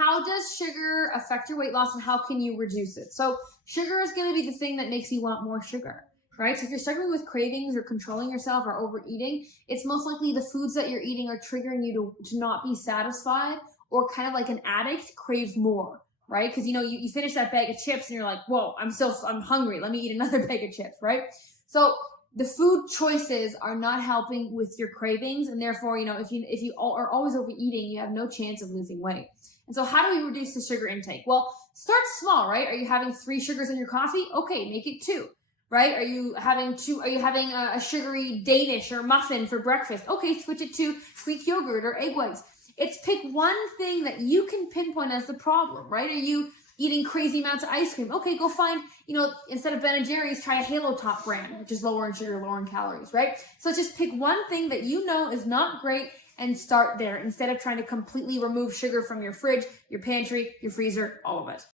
how does sugar affect your weight loss and how can you reduce it? So sugar is going to be the thing that makes you want more sugar, right? So if you're struggling with cravings or controlling yourself or overeating, it's most likely the foods that you're eating are triggering you to not be satisfied, or kind of like an addict craves more, right? Because you finish that bag of chips and you're like, whoa, I'm hungry. Let me eat another bag of chips, right? So the food choices are not helping with your cravings, and therefore, if you are always overeating, you have no chance of losing weight. And so how do we reduce the sugar intake? Well, start small, right? Are you having 3 sugars in your coffee? Okay, make it 2, right? Are you having a sugary Danish or muffin for breakfast? Okay, switch it to Greek yogurt or egg whites. It's pick one thing that you can pinpoint as the problem, right? Are you eating crazy amounts of ice cream? Okay, go find, instead of Ben & Jerry's, try a Halo Top brand, which is lower in sugar, lower in calories, right? So just pick one thing that you know is not great and start there, instead of trying to completely remove sugar from your fridge, your pantry, your freezer, all of it.